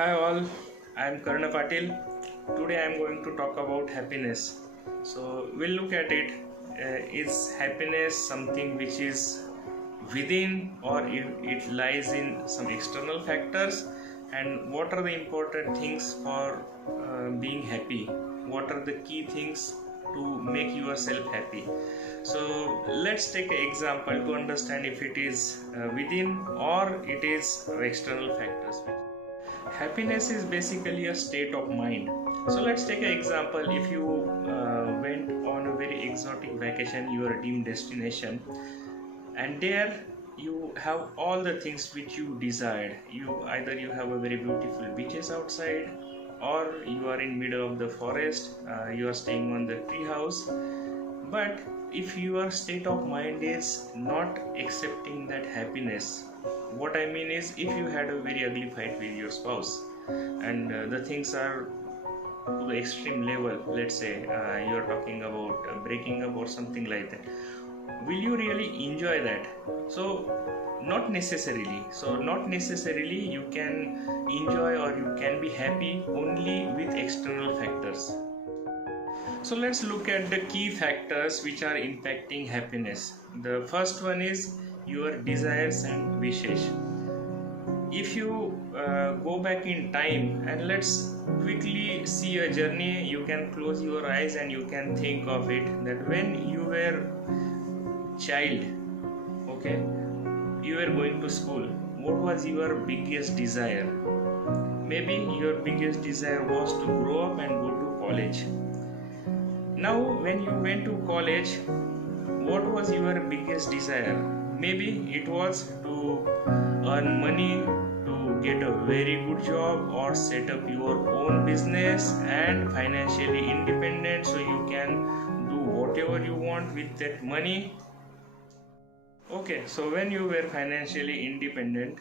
Hi all, I am Karna Patil. Today I am going to talk about happiness. So we'll look at it. Is happiness something which is within, or it lies in some external factors? And what are the important things for being happy? What are the key things to make yourself happy? So let's take an example to understand if it is within or it is external factors. Happiness is basically a state of mind. So let's take an example. If you went on a very exotic vacation, your dream destination, and there you have all the things which you desired. You have a very beautiful beaches outside, or you are in middle of the forest. You are staying on the tree house. But if your state of mind is not accepting that happiness, what I mean is, if you had a very ugly fight with your spouse and the things are to the extreme level, let's say you're talking about breaking up or something like that, will you really enjoy that? Not necessarily you can enjoy or you can be happy only with external factors. So let's look at the key factors which are impacting happiness. The first one is your desires and wishes. If you go back in time and let's quickly see a journey, you can close your eyes and you can think of it, that when you were child, okay, you were going to school, what was your biggest desire? Maybe your biggest desire was to grow up and go to college. Now when you went to college, what was your biggest desire? Maybe it was to earn money, to get a very good job, or set up your own business and financially independent so you can do whatever you want with that money. Okay, so when you were financially independent,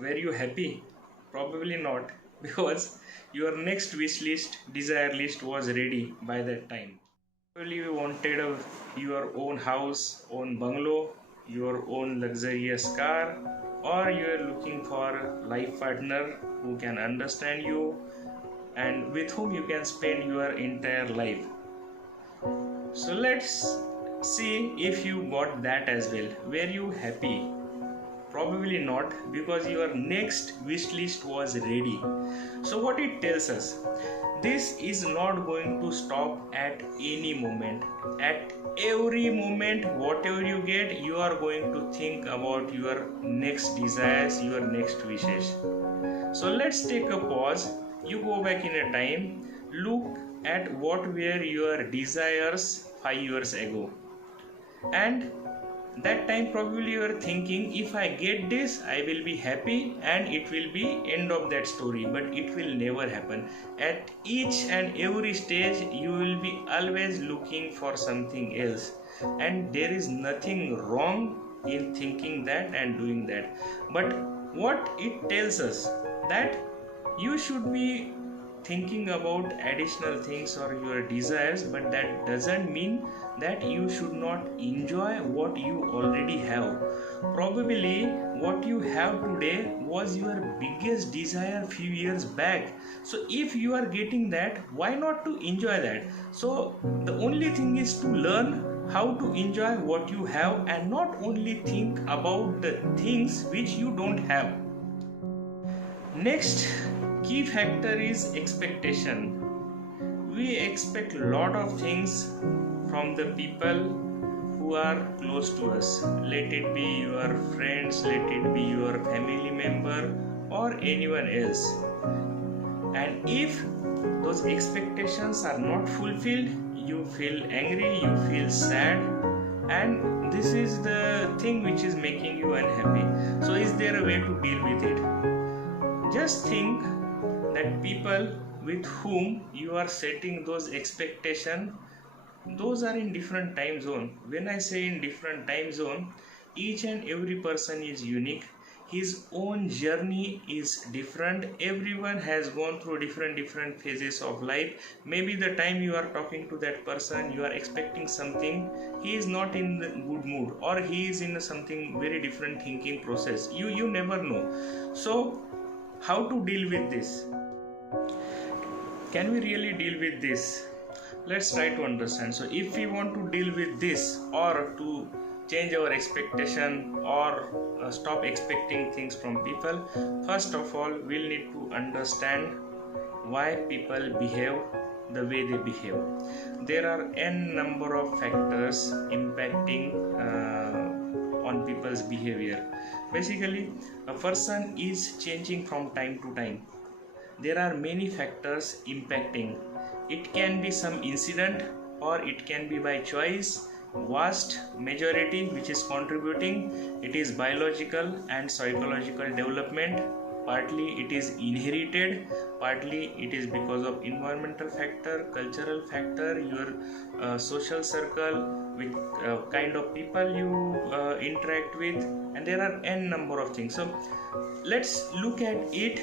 were you happy? Probably not, because your next wish list, desire list was ready by that time. Probably you wanted your own house, own bungalow, your own luxurious car, or you are looking for a life partner who can understand you and with whom you can spend your entire life. So let's see if you got that as well. Were you happy? Probably not, because your next wish list was ready. So what it tells us, this is not going to stop at any moment. At every moment, whatever you get, you are going to think about your next desires, your next wishes. So let's take a pause. You go back in a time, look at what were your desires 5 years ago, and that time probably you are thinking, if I get this I will be happy and it will be end of that story. But it will never happen. At each and every stage you will be always looking for something else, and there is nothing wrong in thinking that and doing that. But what it tells us, that you should be thinking about additional things or your desires, but that doesn't mean that you should not enjoy what you already have. Probably what you have today was your biggest desire few years back. So if you are getting that, why not to enjoy that? So the only thing is to learn how to enjoy what you have and not only think about the things which you don't have. Next key factor is expectation. We expect a lot of things from the people who are close to us. Let it be your friends, let it be your family member, or anyone else. And if those expectations are not fulfilled, you feel angry, you feel sad, and this is the thing which is making you unhappy. So is there a way to deal with it? Just think that people with whom you are setting those expectations, those are in different time zone. When I say in different time zone, each and every person is unique. His own journey is different. Everyone has gone through different phases of life. Maybe the time you are talking to that person, you are expecting something, he is not in the good mood, or he is in something very different thinking process. You never know. So How to deal with this? Can we really deal with this? Let's try to understand. So if we want to deal with this, or to change our expectation, or stop expecting things from people, first of all we'll need to understand why people behave the way they behave. There are n number of factors impacting on people's behavior. Basically, a person is changing from time to time. There are many factors impacting. It can be some incident, or it can be by choice. Vast majority which is contributing, it is biological and psychological development. Partly it is inherited, partly it is because of environmental factor, cultural factor, your social circle, with kind of people you interact with, and there are n number of things. So let's look at it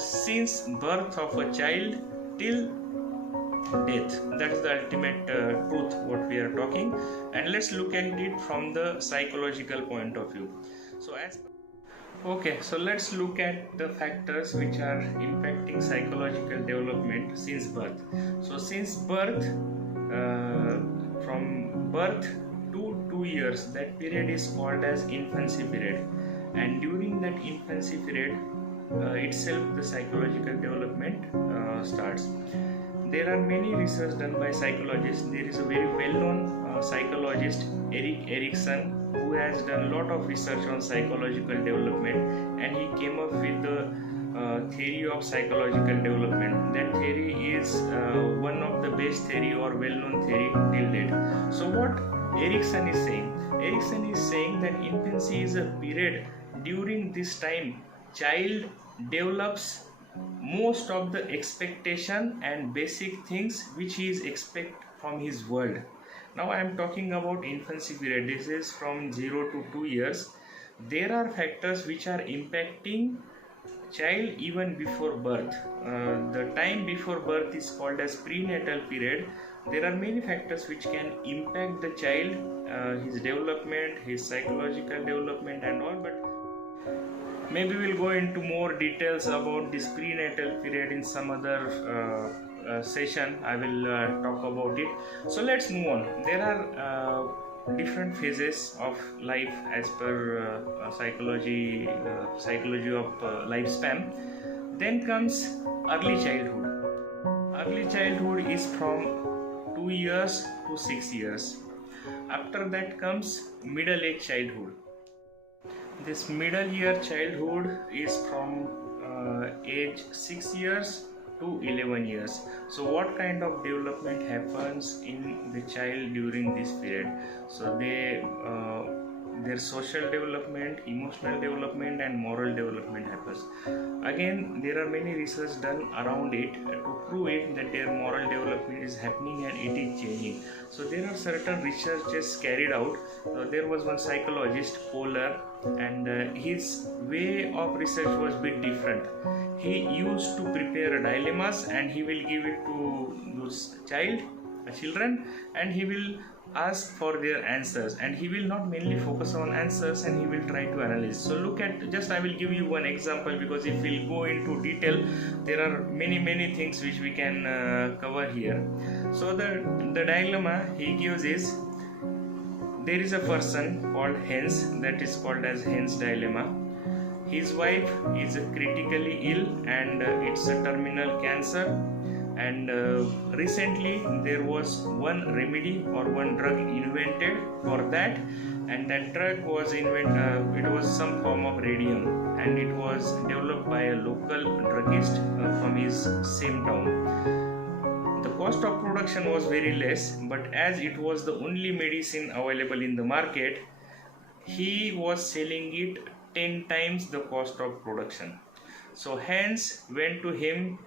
since birth of a child till death. That is the ultimate truth what we are talking, and let's look at it from the psychological point of view. So let's look at the factors which are impacting psychological development since birth. So since birth, from birth to 2 years, that period is called as infancy period, and during that infancy period itself the psychological development starts. There are many research done by psychologists. There is a very well-known psychologist, Erik Erikson, who has done a lot of research on psychological development, and he came up with the theory of psychological development. That theory is one of the best theory or well-known theory till date. So what Erikson is saying? Erikson is saying that infancy is a period during this time child develops most of the expectation and basic things which he is expect from his world. Now I am talking about infancy period. This is from 0 to 2 years. There are factors which are impacting child even before birth. The time before birth is called as prenatal period. There are many factors which can impact the child, his development, his psychological development and all, but maybe we'll go into more details about this prenatal period in some other session. I will talk about it. So let's move on. There are different phases of life as per psychology of lifespan. Then comes early childhood. Early childhood is from 2 years to 6 years. After that comes middle age childhood. This middle year childhood is from age 6 years to 11 years. So what kind of development happens in the child during this period? So their social development, emotional development and moral development happens. Again, there are many research done around it to prove it that their moral development is happening and it is changing. So there are certain researches carried out. There was one psychologist, Kohler, and his way of research was a bit different. He used to prepare dilemmas and he will give it to those children, and he will ask for their answers, and he will not mainly focus on answers and he will try to analyze. So look at, just I will give you one example, because if we'll go into detail there are many things which we can cover here. So the dilemma he gives is, there is a person called Hans, that is called as Hans dilemma. His wife is critically ill and it's a terminal cancer, and recently there was one remedy or one drug invented for that, and that drug was it was some form of radium, and it was developed by a local druggist from his same town. The cost of production was very less, but as it was the only medicine available in the market, he was selling it 10 times the cost of production. So Hans went to him.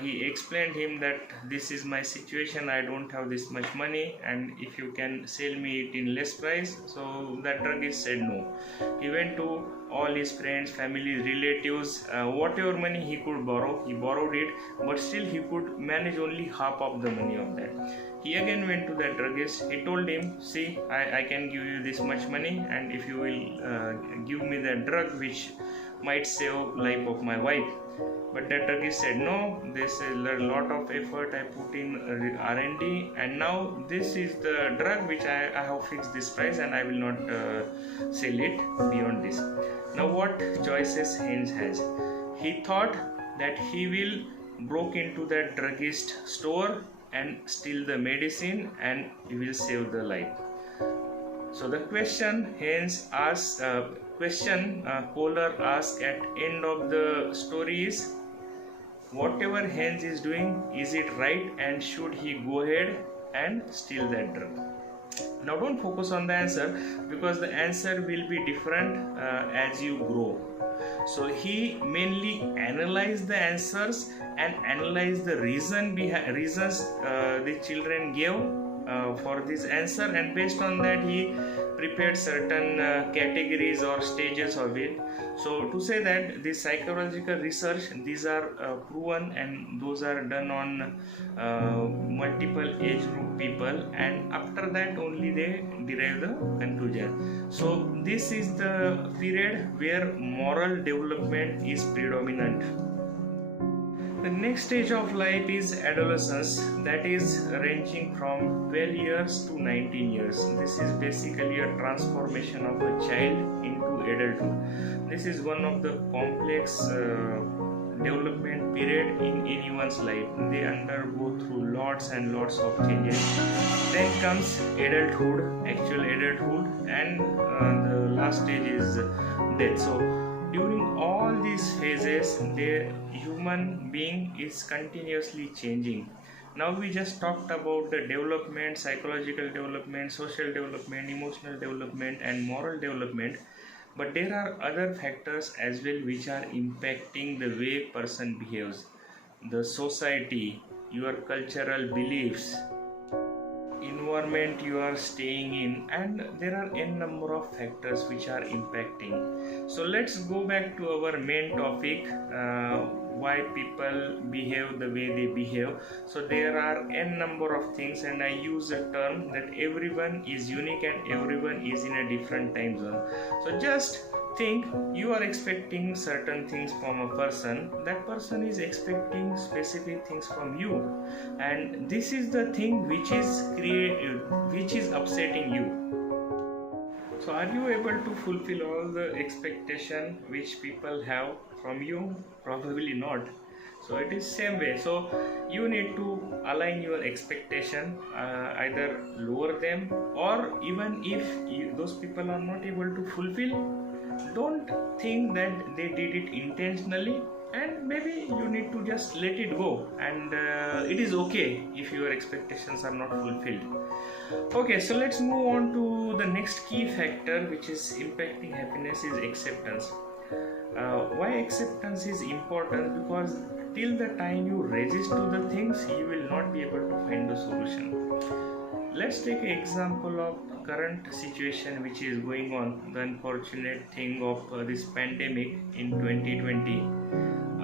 He explained him that this is my situation, I don't have this much money, and if you can sell me it in less price. So that druggist said no. He went to all his friends, family, relatives, whatever money he could borrow, he borrowed it, but still he could manage only half of the money of that. He again went to that druggist. He told him, see, I can give you this much money, and if you will give me the drug which might save life of my wife. But that druggist said, no, this is a lot of effort I put in R&D, and now this is the drug which I have fixed this price, and I will not sell it beyond this. Now what choices Haynes has? He thought that he will broke into that druggist store and steal the medicine, and he will save the life. So the question Haynes asks, Kohler asks at end of the story is, whatever Haynes is doing, is it right, and should he go ahead and steal that drug? Now don't focus on the answer, because the answer will be different as you grow. So he mainly analyzed the answers and analyzed the reasons the children gave for this answer, and based on that he prepared certain categories or stages of it. So to say that this psychological research, these are proven, and those are done on multiple age group people, and after that only they derive the conclusion. So this is the period where moral development is predominant. The next stage of life is adolescence, that is ranging from 12 years to 19 years. This is basically a transformation of a child into adulthood. This is one of the complex development period in anyone's life. They undergo through lots and lots of changes. Then comes adulthood, actual adulthood, and the last stage is death. So during all these phases, the human being is continuously changing. Now we just talked about the development, psychological development, social development, emotional development, and moral development. But there are other factors as well which are impacting the way person behaves. The society, your cultural beliefs, environment you are staying in, and there are n number of factors which are impacting. So let's go back to our main topic, why people behave the way they behave. So there are n number of things, and I use a term that everyone is unique and everyone is in a different time zone. So just think, you are expecting certain things from a person, that person is expecting specific things from you, and this is the thing which is upsetting you. So are you able to fulfill all the expectation which people have from you? Probably not. So it is same way. So you need to align your expectation, either lower them, or even if those people are not able to fulfill, don't think that they did it intentionally, and maybe you need to just let it go, and it is okay if your expectations are not fulfilled. Okay, so let's move on to the next key factor which is impacting happiness is acceptance. Why acceptance is important? Because till the time you resist to the things, you will not be able to find the solution. Let's take an example of current situation which is going on, the unfortunate thing of this pandemic in 2020.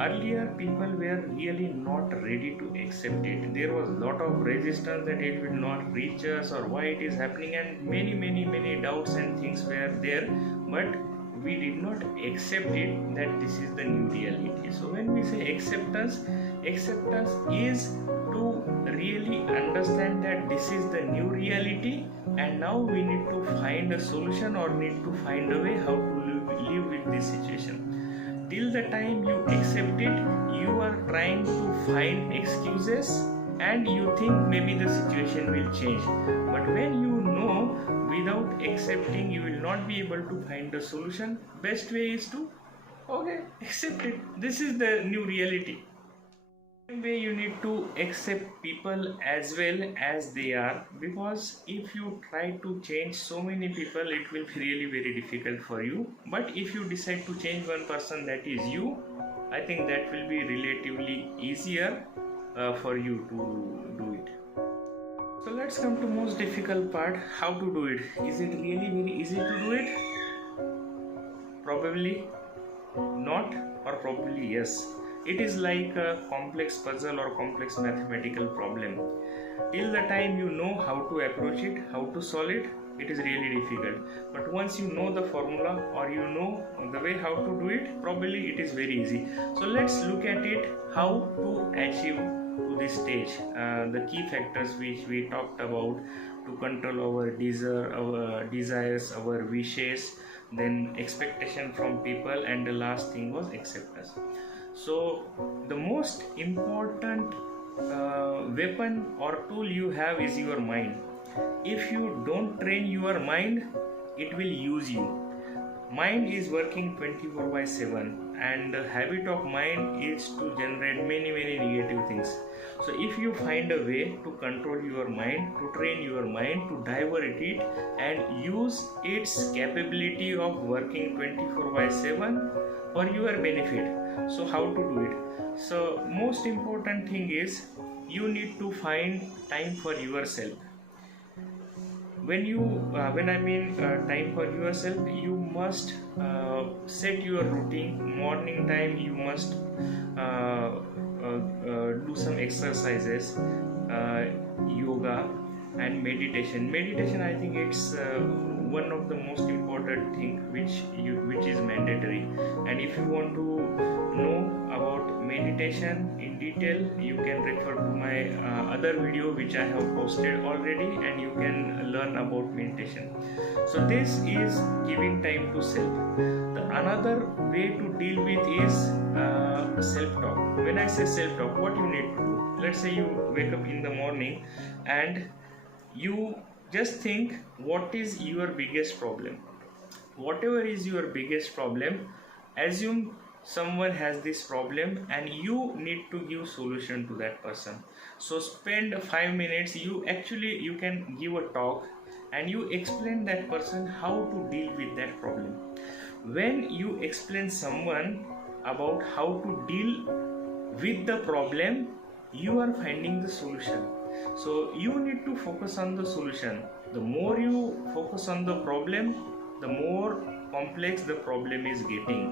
Earlier people were really not ready to accept it. There was a lot of resistance that it will not reach us, or why it is happening, and many doubts and things were there, but we did not accept it that this is the new reality. So when we say acceptance is to really understand that this is the new reality, and now we need to find a solution or need to find a way how to live with this situation. Till the time you accept it, you are trying to find excuses and you think maybe the situation will change. But when you know without accepting you will not be able to find the solution, best way is to accept it. This is the new reality. Same way you need to accept people as well as they are, because if you try to change so many people, it will be really very difficult for you. But if you decide to change one person, that is you, I think that will be relatively easier for you to do it. So let's come to most difficult part, how to do it. Is it really very easy to do it? Probably not, or probably yes. It is like a complex puzzle or complex mathematical problem. Till the time you know how to approach it, how to solve it, it is really difficult. But once you know the formula or you know the way how to do it, probably it is very easy. So let's look at it, how to achieve to this stage, the key factors which we talked about to control our desires, our wishes, then expectation from people, and the last thing was acceptance. So the most important weapon or tool you have is your mind. If you don't train your mind, it will use you. Mind is working 24/7, and the habit of mind is to generate many negative things. So if you find a way to control your mind, to train your mind, to divert it and use its capability of working 24/7 for your benefit, so how to do it? So most important thing is you need to find time for yourself. When I mean time for yourself, you must set your routine. Morning time you must do some exercises, yoga and meditation. I think it's one of the most important thing which is mandatory. And if you want to know about meditation in detail, you can refer to my other video which I have posted already, and you can learn about meditation. So this is giving time to self. The another way to deal with is self-talk. When I say self-talk, what you need to do? Let's say you wake up in the morning and you just think, what is your biggest problem? Whatever is your biggest problem, assume someone has this problem and you need to give solution to that person. So spend 5 minutes, you can give a talk and you explain that person how to deal with that problem. When you explain someone about how to deal with the problem, you are finding the solution. So you need to focus on the solution. The more you focus on the problem, the more complex the problem is getting,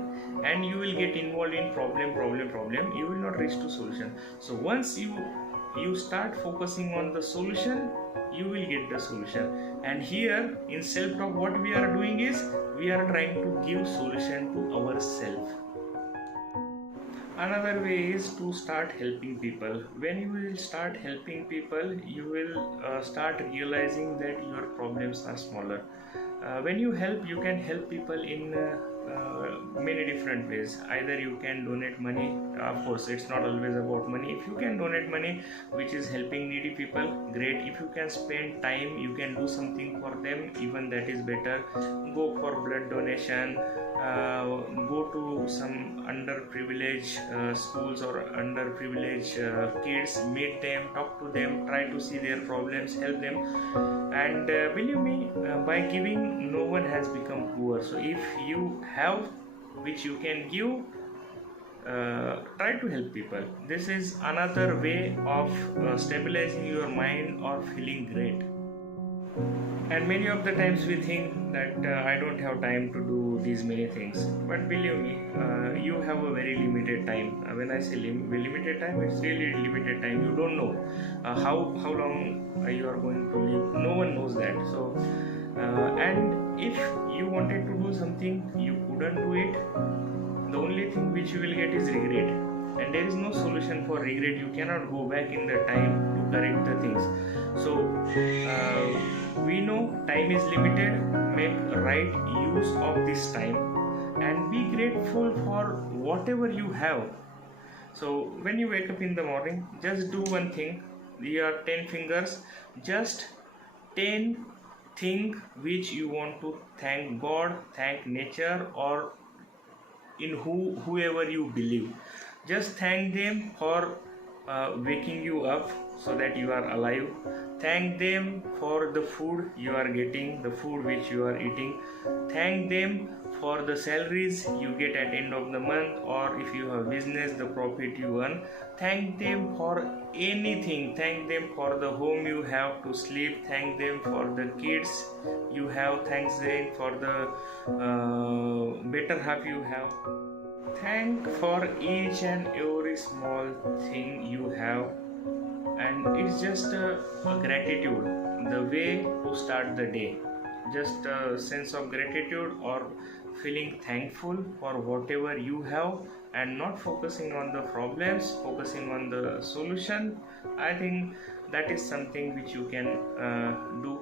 and you will get involved in problem. You will not reach to solution. So once you start focusing on the solution, you will get the solution. And here in self-talk, what we are doing is we are trying to give solution to ourselves. Another way is to start helping people. When you will start helping people, you will start realizing that your problems are smaller. When you help, you can help people in many different ways. Either you can donate money. Of course, it's not always about money. If you can donate money which is helping needy people, great. If you can spend time, you can do something for them, even that is better. Go for blood donation, go to some underprivileged schools or underprivileged kids, meet them, talk to them, try to see their problems, help them. And believe me, by giving, no one has become poor. So if you have which you can give, try to help people. This is another way of stabilizing your mind or feeling great. And many of the times we think that I don't have time to do these many things, but believe me, you have a very limited time. When I say limited time, it's really limited time. You don't know how long you are going to live. No one knows that. So and if you wanted to do something, you couldn't do it, the only thing which you will get is regret. And there is no solution for regret. You cannot go back in the time to correct the things. So we know time is limited. Make right use of this time and be grateful for whatever you have. So when you wake up in the morning, just do one thing. Your 10 fingers, just 10 things which you want to thank God, thank nature, or in whoever you believe. Just thank them for waking you up so that you are alive. Thank them for the food you are getting, the food which you are eating. Thank them for the salaries you get at end of the month, or if you have business, the profit you earn. Thank them for anything. Thank them for the home you have to sleep. Thank them for the kids you have. Thank them for the better half you have. Thank for each and every small thing you have, and it's just a gratitude, the way to start the day. just a sense of gratitude or feeling thankful for whatever you have, and not focusing on the problems, focusing on the solution. I think that is something which you can do.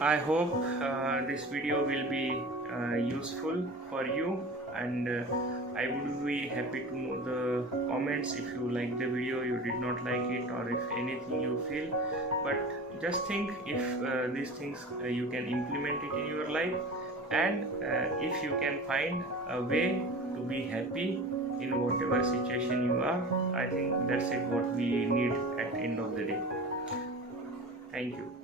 I hope this video will be useful for you, and I would be happy to know the comments if you like the video, you did not like it, or if anything you feel. But just think if these things you can implement it in your life, and if you can find a way to be happy in whatever situation you are. I think that's it what we need at the end of the day. Thank you.